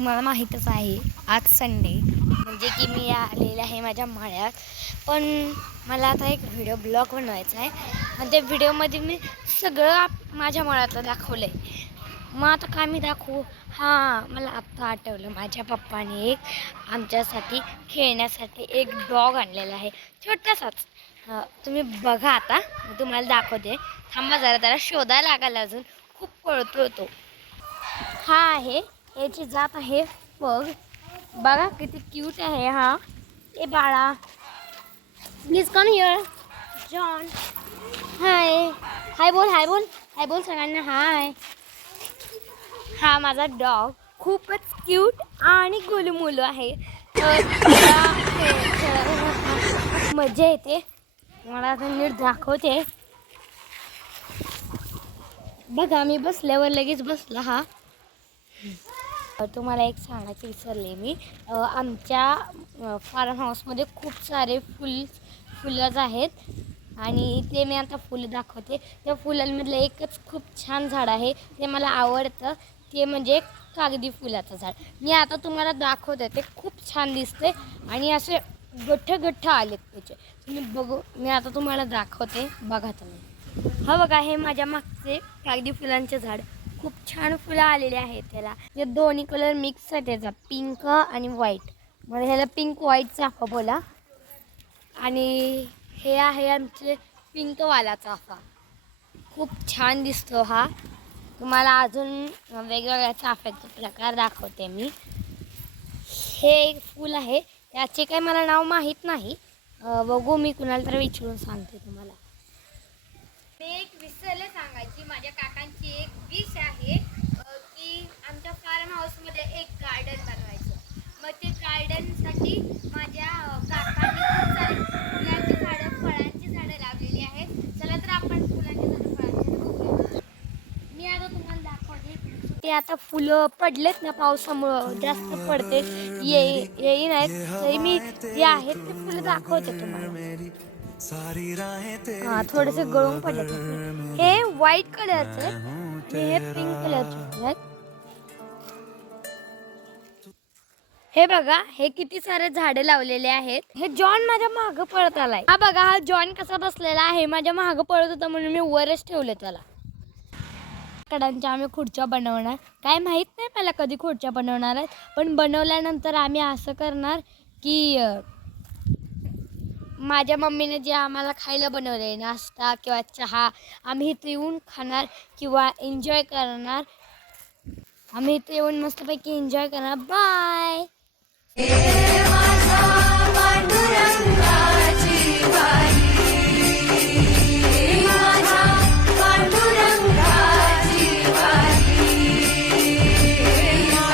तुम्हाला माहीतच आहे आज संडे म्हणजे की मी आलेले आहे माझ्या माळ्यात. पण मला आता एक व्हिडिओ ब्लॉग बनवायचा आहे आणि त्या व्हिडिओमध्ये मी सगळं माझ्या माळ्यातलं दाखवलं आहे. मग आता काय मी दाखवू? हां, मला आत्ता आठवलं, माझ्या पप्पाने एक आमच्यासाठी खेळण्यासाठी एक डॉग आणलेला आहे, छोटासाच. तुम्ही बघा, आता मी तुम्हाला दाखवते. थांबा जरा, त्याला शोधायला लागाल, अजून खूप पळतो तो. हा आहे, याची जात आहे पग. बघा किती क्यूट आहे हा. ए बाळा, प्लीज कम हिअर. जॉन, हाय. हाय बोल, हाय बोल, हाय बोल सगळ्यांना. हाय. हा माझा डॉग खूपच क्यूट आणि गोलूमोलू आहे. मजा येते. मला आता नीट दाखवते. बघा, मी बसल्यावर लगेच बसला हा. तुम्हाला एक सांगायचं विसरले मी. आमच्या फार्म हाऊसमध्ये खूप सारे फुलंच आहेत आणि ते मी आता फुलं दाखवते. त्या फुलांमधलं एकच खूप छान झाड आहे, ते मला आवडतं. ते म्हणजे कागदी फुलाचं झाड. मी आता तुम्हाला दाखवते, ते खूप छान दिसते आणि असे गठ्ठ आलेत त्याचे. तुम्ही बघू, मी आता तुम्हाला दाखवते, बघा तुम्ही. हा बघा, हे माझ्या मागचे कागदी फुलांचे झाड. खूप छान फुलं आलेले आहेत त्याला. हे दोन्ही कलर मिक्स आहे त्याचा, पिंक आणि व्हाईट. म्हणजे ह्याला पिंक व्हाईट चाफा बोला. आणि हे आहे आमचे पिंकवाला चाफा. खूप छान दिसतो हा. तुम्हाला अजून वेगवेगळ्या चाफ्याचे प्रकार दाखवते मी. हे एक फूल आहे, त्याचे काही मला नाव माहीत नाही. बघू, मी कुणाला तर विचारून सांगते तुम्हाला. मी एक विसरले सांगायची, माझ्या काकांची एक विश आहे की आमच्या फार्म हाऊसमध्ये एक गार्डन बनवायचं. मग ते गार्डनसाठी माझ्या काकांनी खूप सारे फुलांची झाडं, फळांची झाडं लावलेली आहेत. चला तर आपण फुलांची झाडं, फळांची झाडं बघूया. मी आता तुम्हाला दाखवते. ते आता फुलं पडलेत ना, पावसामुळं जास्त पडते, येई नाहीत तरी मी जे आहेत ते फुलं दाखवते तुम्हाला. थोडेसे गळून पडले. हे व्हाईट कलरचे आणि हे पिंक कलरचे फुल आहेत. हे बघा, हे किती सारे झाडे लावलेले आहेत. हे जॉन माझ्या मागं पळत आलाय. हा बघा, हा जॉन कसा बसलेला आहे, माझ्या मागं पळत होता म्हणून मी वरच ठेवले त्याला. लाकडांच्या आम्ही खुर्च्या बनवणार. काय माहित नाही मला कधी खुर्च्या बनवणार आहेत, पण बनवल्यानंतर आम्ही असं करणार की माझ्या मम्मीने जे आम्हाला खायला बनवले, नाश्ता किंवा चहा, आम्ही इथे येऊन खाणार किंवा एन्जॉय करणार. आम्ही इथे येऊन मस्तपैकी एन्जॉय करणार. बाय.